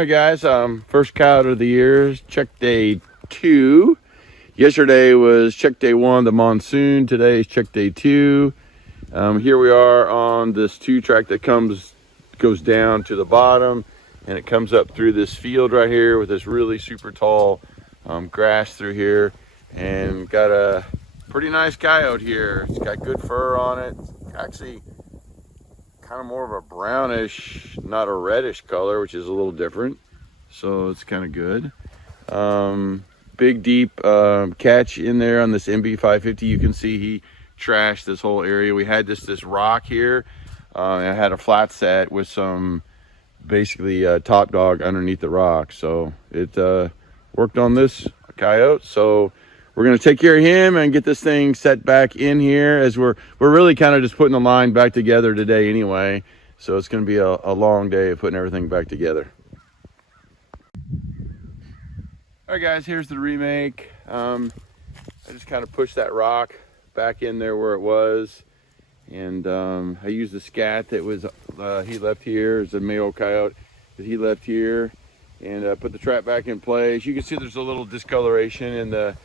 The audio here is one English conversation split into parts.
All right, guys. First coyote of the year, check day 2. Yesterday was check day 1, the monsoon. Today is check day 2. Here we are on this 2 track that goes down to the bottom, and it comes up through this field right here with this really super tall grass through here, and got a pretty nice coyote here. It's got good fur on it. It's actually kind of more of a brownish, not a reddish color, which is a little different. So it's kind of good. Big deep catch in there on this MB550. You can see he trashed this whole area. We had this rock here. And I had a flat set with some basically top dog underneath the rock. So it worked on this coyote. So we're going to take care of him and get this thing set back in here, as we're really kind of just putting the line back together today anyway. So it's going to be a long day of putting everything back together. All right, guys, here's the remake. I just kind of pushed that rock back in there where it was. And I used the scat that was he left here. It's a male coyote that he left here. And put the trap back in place. You can see there's a little discoloration in the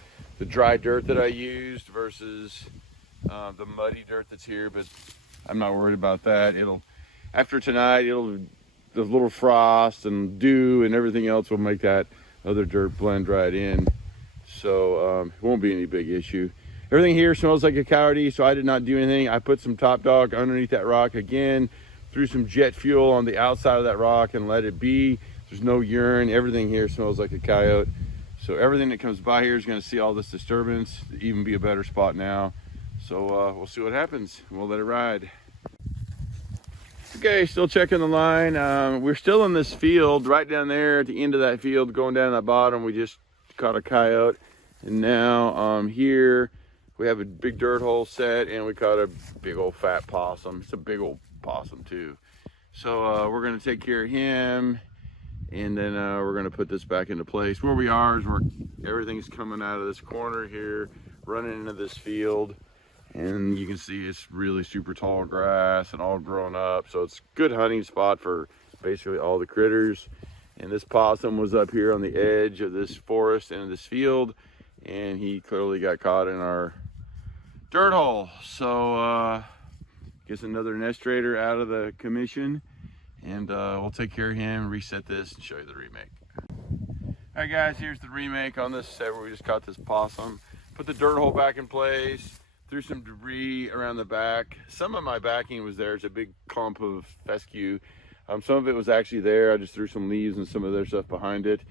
dry dirt that I used versus the muddy dirt that's here, but I'm not worried about that. After tonight, the little frost and dew and everything else will make that other dirt blend right in. So it won't be any big issue. Everything here smells like a coyote, so I did not do anything. I put some top dog underneath that rock again, threw some jet fuel on the outside of that rock and let it be. There's no urine. Everything here smells like a coyote. So everything that comes by here is going to see all this disturbance, even be a better spot now. So we'll see what happens. We'll let it ride. Okay, still checking the line. We're still in this field right down there at the end of that field, going down to the bottom. We just caught a coyote. And now here we have a big dirt hole set, and we caught a big old fat possum. It's a big old possum too. So we're going to take care of him. And then we're going to put this back into place. Where we are is where everything's coming out of this corner here, running into this field. And you can see it's really super tall grass and all grown up. So it's a good hunting spot for basically all the critters. And this possum was up here on the edge of this forest and this field. And he clearly got caught in our dirt hole. So gets another nestrator out of the commission. And we'll take care of him, reset this, and show you the remake. All right, guys, here's the remake on this set where we just caught this possum. Put the dirt hole back in place, threw some debris around the back. Some of my backing was there. It's a big clump of fescue. Some of it was actually there. I just threw some leaves and some of their stuff behind it.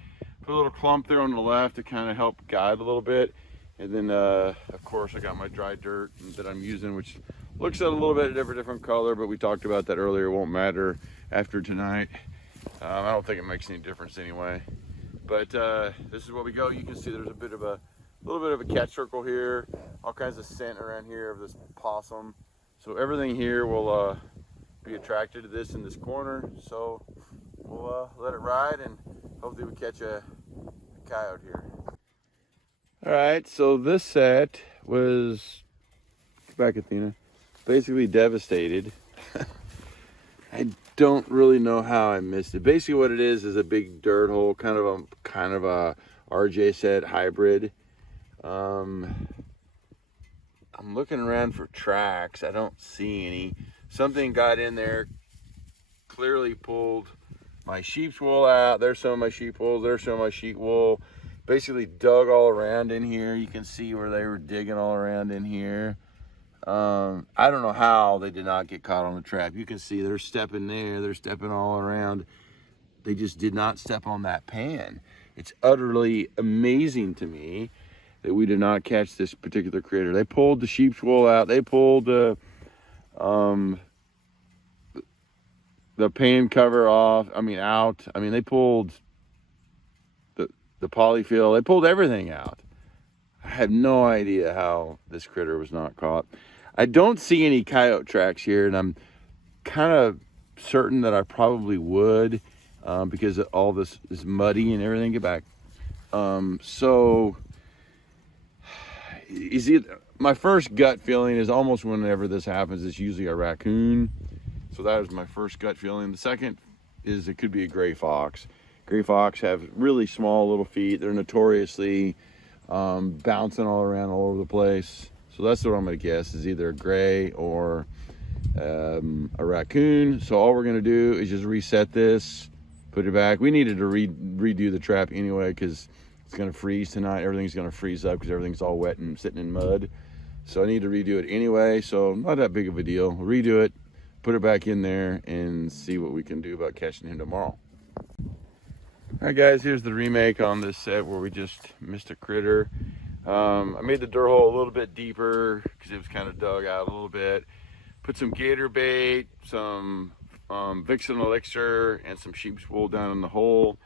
Put a little clump there on the left to kind of help guide a little bit. And then, of course, I got my dry dirt that I'm using, which looks at a little bit of a different color, but we talked about that earlier. It won't matter after tonight. I don't think it makes any difference anyway. But this is what we go. You can see there's a little bit of a catch circle here, all kinds of scent around here of this possum. So everything here will be attracted to this in this corner. So we'll let it ride, and hopefully we catch a coyote here. All right, so this set was, back Athena, basically devastated. I don't really know how I missed it. Basically what it is a big dirt hole, kind of a RJ set hybrid. I'm looking around for tracks. I don't see any. Something got in there, clearly pulled my sheep's wool out. There's some of my sheep wool. There's some of my sheep wool. Basically dug all around in here. You can see where they were digging all around in here. I don't know how they did not get caught on the trap. You can see they're stepping there. They're stepping all around. They just did not step on that pan. It's utterly amazing to me that we did not catch this particular critter. They pulled the sheep's wool out. They pulled the pan cover off. Out. They pulled the polyfill. They pulled everything out. I have no idea how this critter was not caught. I don't see any coyote tracks here, and I'm kind of certain that I probably would because all this is muddy and everything. Get back. So my first gut feeling is almost whenever this happens, it's usually a raccoon. So that was my first gut feeling. The second is it could be a gray fox. Gray fox have really small little feet. They're notoriously bouncing all around all over the place. So that's what I'm gonna guess is either a gray or a raccoon. So all we're gonna do is just reset this, put it back. We needed to redo the trap anyway because it's gonna freeze tonight. Everything's gonna freeze up because everything's all wet and sitting in mud. So I need to redo it anyway. So not that big of a deal. Redo it, put it back in there, and see what we can do about catching him tomorrow. All right, guys, here's the remake on this set where we just missed a critter. I made the dirt hole a little bit deeper because it was kind of dug out a little bit. Put some gator bait, some Vixen Elixir, and some sheep's wool down in the hole,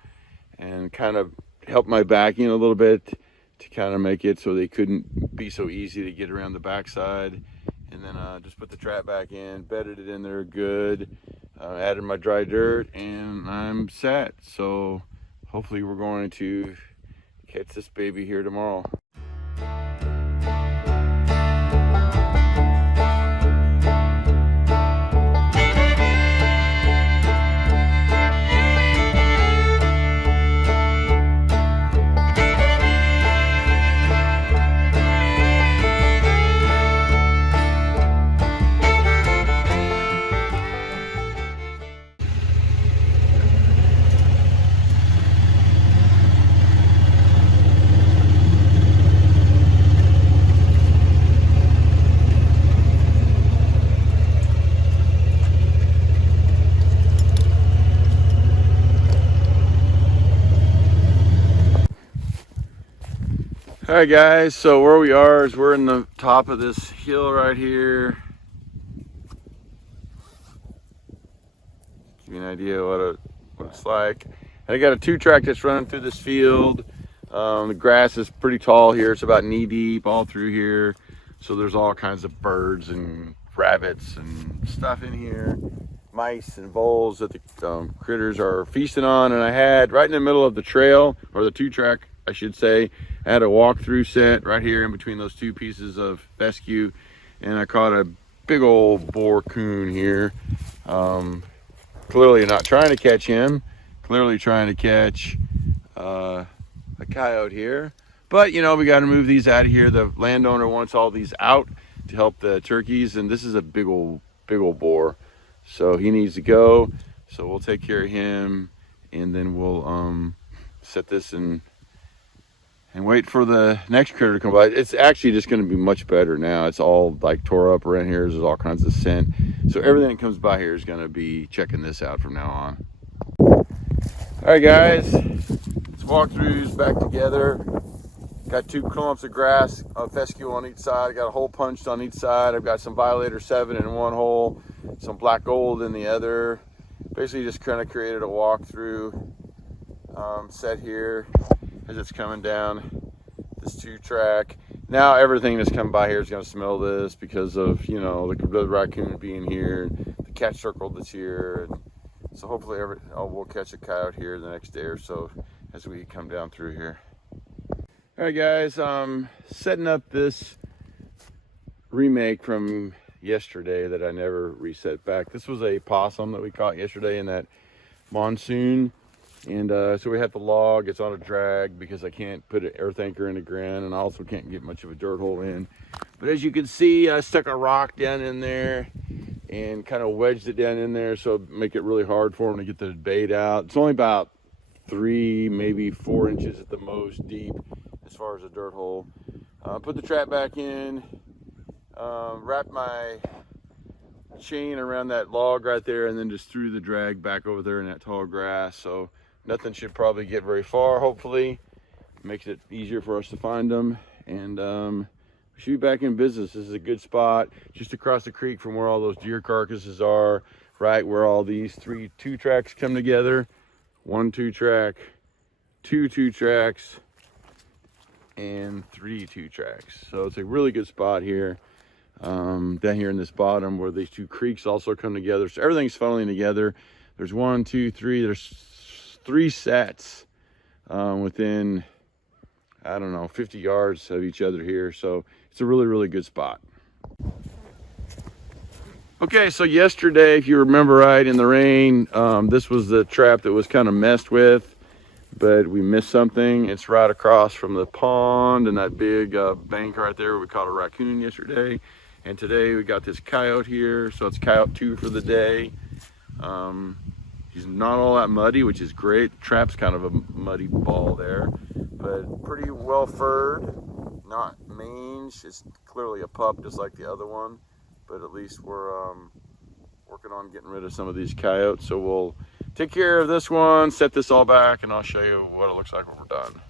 and kind of helped my backing a little bit to kind of make it so they couldn't be so easy to get around the backside. And then just put the trap back in, bedded it in there good, added my dry dirt, and I'm set. So hopefully we're going to catch this baby here tomorrow. All right, guys, so where we are is we're in the top of this hill right here. Give you an idea what it's like. And I got a 2-track that's running through this field. The grass is pretty tall here. It's about knee deep all through here. So there's all kinds of birds and rabbits and stuff in here. Mice and voles that the critters are feasting on. And I had right in the middle of the trail, or the 2-track, I should say, I had a walk-through set right here in between those 2 pieces of fescue, and I caught a big old boar coon here. Clearly not trying to catch him, clearly trying to catch a coyote here. But you know, we got to move these out of here. The landowner wants all these out to help the turkeys, and this is a big old boar, so he needs to go. So we'll take care of him, and then we'll set this and wait for the next critter to come by. It's actually just going to be much better now. It's all like tore up around here. There's all kinds of scent. So everything that comes by here is going to be checking this out from now on. All right, guys, let's walk throughs back together. Got 2 clumps of grass, fescue on each side. Got a hole punched on each side. I've got some Violator 7 in one hole, some black gold in the other. Basically just kind of created a walkthrough set here as it's coming down this 2-track. Now everything that's come by here is going to smell this because of, you know, the raccoon being here, the catch circle that's here. And so hopefully we'll catch a coyote here the next day or so as we come down through here. All right, guys, setting up this remake from yesterday that I never reset back. This was a possum that we caught yesterday in that monsoon. And so we had to log. It's on a drag because I can't put an earth anchor in the ground, and I also can't get much of a dirt hole in. But as you can see, I stuck a rock down in there and kind of wedged it down in there so make it really hard for him to get the bait out. It's only about 3, maybe 4 inches at the most deep as far as a dirt hole. Put the trap back in, wrapped my chain around that log right there, and then just threw the drag back over there in that tall grass. So nothing should probably get very far, hopefully. Makes it easier for us to find them. And we should be back in business. This is a good spot, just across the creek from where all those deer carcasses are, right where all these 3 2-tracks come together. 1 2-track, 2 2-tracks, and 3 2-tracks. So it's a really good spot here. Down here in this bottom where these 2 creeks also come together. So everything's funneling together. There's 1 2 3, there's 3 sets within, I don't know, 50 yards of each other here. So it's a really, really good spot. Okay, so yesterday, if you remember right, in the rain, this was the trap that was kind of messed with. but we missed something. It's right across from the pond and that big bank right there where we caught a raccoon yesterday. And today we got this coyote here, so it's coyote 2 for the day. He's not all that muddy, which is great. The trap's kind of a muddy ball there, but pretty well furred, not mange. It's clearly a pup just like the other one, but at least we're working on getting rid of some of these coyotes. So we'll take care of this one, set this all back, and I'll show you what it looks like when we're done.